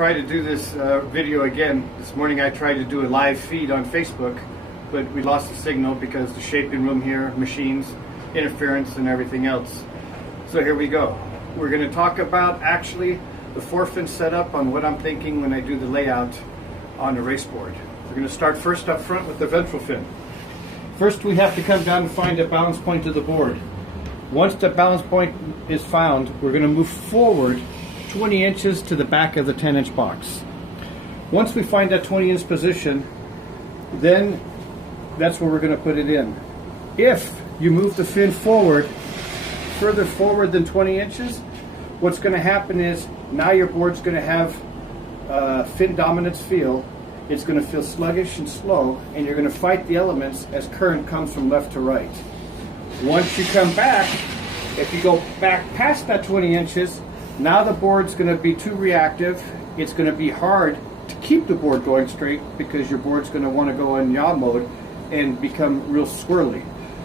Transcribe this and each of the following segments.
Try to do this video again. This morning I tried to do a live feed on Facebook, but we lost the signal because the shaping room here, machines, interference, and everything else. So here we go. We're going to talk about actually the forefin setup on what I'm thinking when I do the layout on the race board. We're going to start first up front with the ventral fin. First we have to come down and find a balance point of the board. Once the balance point is found, we're going to move forward 20 inches to the back of the 10-inch box. Once we find that 20-inch position, then that's where we're going to put it in. If you move the fin forward, further forward than 20 inches, what's going to happen is now your board's going to have fin dominance feel. It's going to feel sluggish and slow, and you're going to fight the elements as current comes from left to right. Once you come back, if you go back past that 20 inches, now the board's going to be too reactive. It's going to be hard to keep the board going straight because your board's going to want to go in yaw mode and become real squirrely.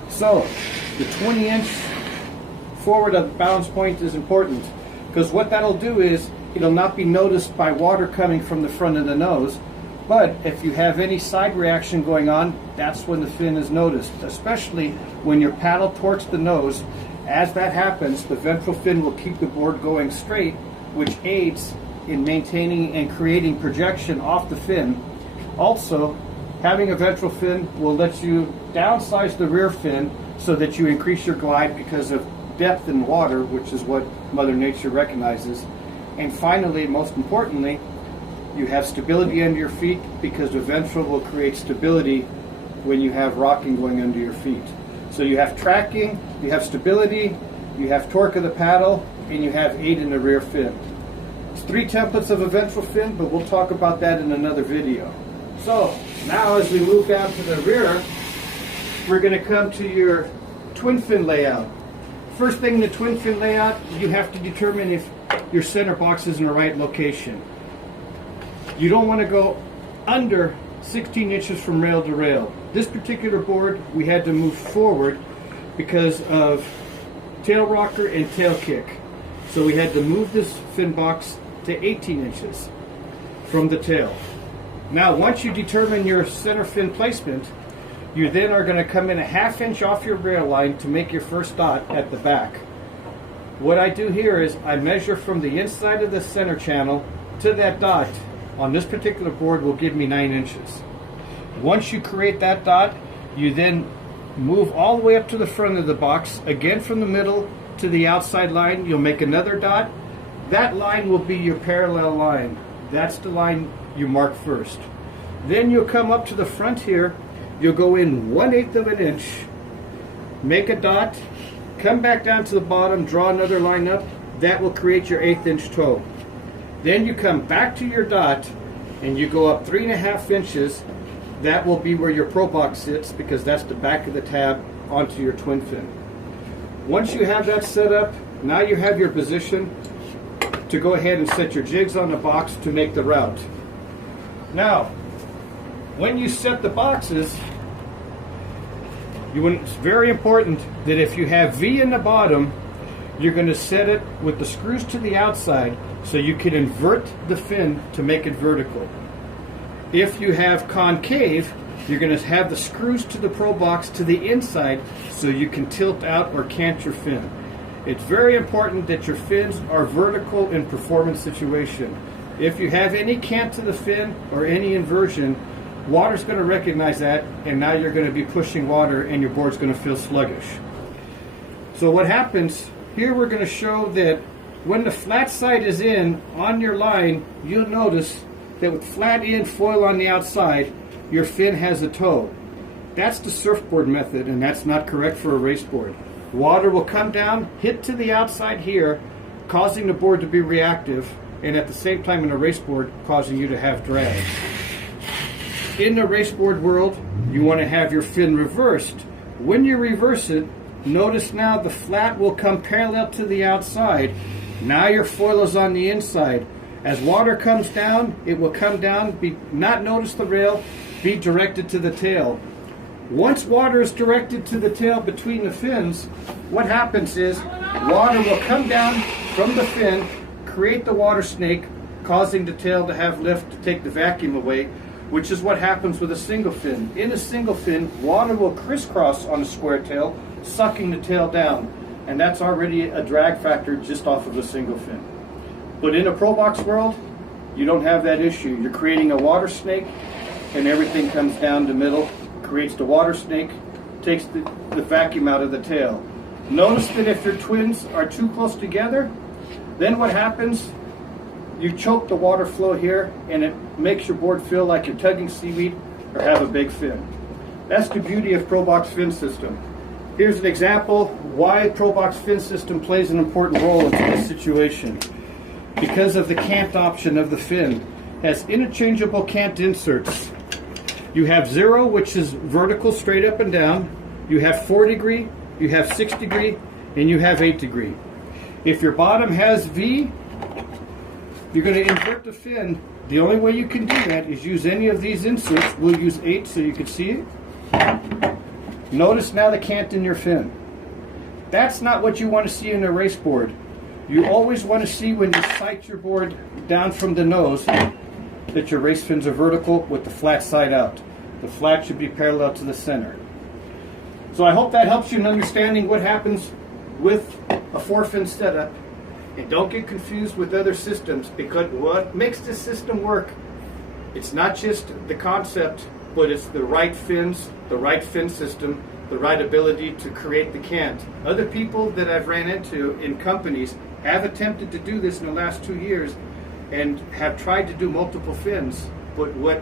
So the 20-inch forward of the balance point is important because what that'll do is it'll not be noticed by water coming from the front of the nose, but if you have any side reaction going on, that's when the fin is noticed, especially when your paddle torques the nose. As that happens, the ventral fin will keep the board going straight, which aids in maintaining and creating projection off the fin. Also, having a ventral fin will let you downsize the rear fin so that you increase your glide because of depth in water, which is what Mother Nature recognizes. And finally, most importantly, you have stability under your feet because the ventral will create stability when you have rocking going under your feet. So you have tracking, you have stability, you have torque of the paddle, and you have aid in the rear fin. It's 3 templates of a ventral fin, but we'll talk about that in another video. So now as we move down to the rear, we're going to come to your twin fin layout. First thing in the twin fin layout, you have to determine if your center box is in the right location. You don't want to go under 16 inches from rail to rail. This particular board we had to move forward because of tail rocker and tail kick. So we had to move this fin box to 18 inches from the tail. Now once you determine your center fin placement, you then are going to come in a 1/2 inch off your rail line to make your first dot at the back. What I do here is I measure from the inside of the center channel to that dot on this particular board will give me 9 inches. Once you create that dot, you then move all the way up to the front of the box, again from the middle to the outside line. You'll make another dot. That line will be your parallel line. That's the line you mark first. Then you'll come up to the front here. You'll go in 1/8 of an inch, make a dot, come back down to the bottom, draw another line up. That will create your 1/8 inch toe. Then you come back to your dot and you go up 3.5 inches. That will be where your pro box sits because that's the back of the tab onto your twin fin. Once you have that set up, now you have your position to go ahead and set your jigs on the box to make the route. Now, when you set the boxes, it's very important that if you have V in the bottom, you're going to set it with the screws to the outside so you can invert the fin to make it vertical. If you have concave, you're going to have the screws to the pro box to the inside so you can tilt out or cant your fin. It's very important that your fins are vertical in performance situation. If you have any cant to the fin or any inversion, water's going to recognize that, and now you're going to be pushing water and your board's going to feel sluggish. So what happens, here we're going to show that when the flat side is in on your line, you'll notice that with flat in foil on the outside, your fin has a toe. That's the surfboard method, and that's not correct for a race board. Water will come down, hit to the outside here, causing the board to be reactive, and at the same time in a race board, causing you to have drag. In the race board world, you want to have your fin reversed. When you reverse it, notice now the flat will come parallel to the outside. Now your foil is on the inside. As water comes down, it will come down, not notice the rail, be directed to the tail. Once water is directed to the tail between the fins, what happens is water will come down from the fin, create the water snake, causing the tail to have lift to take the vacuum away, which is what happens with a single fin. In a single fin, water will crisscross on a square tail, sucking the tail down, and that's already a drag factor just off of a single fin. But in a Pro Box world, you don't have that issue. You're creating a water snake, and everything comes down the middle, creates the water snake, takes the vacuum out of the tail. Notice that if your twins are too close together, then what happens, you choke the water flow here, and it makes your board feel like you're tugging seaweed or have a big fin. That's the beauty of Pro Box fin system. Here's an example why Pro Box fin system plays an important role in this situation. Because of the cant option of the fin, it has interchangeable cant inserts. You have 0, which is vertical, straight up and down. You have 4 degree, you have 6 degree, and you have 8 degree. If your bottom has V, you're going to invert the fin. The only way you can do that is use any of these inserts. We'll use 8 so you can see it. Notice now the cant in your fin. That's not what you want to see in a race board. You always want to see when you sight your board down from the nose that your race fins are vertical with the flat side out. The flat should be parallel to the center. So I hope that helps you in understanding what happens with a 4-fin setup. And don't get confused with other systems, because what makes this system work, it's not just the concept, but it's the right fins, the right fin system, the right ability to create the cant. Other people that I've ran into in companies have attempted to do this in the last 2 years and have tried to do multiple fins, but what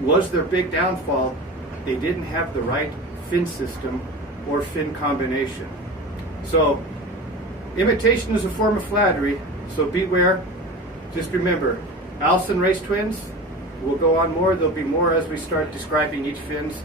was their big downfall, they didn't have the right fin system or fin combination. So imitation is a form of flattery, so beware. Just remember, Allison race twins, we'll go on more. There'll be more as we start describing each fins.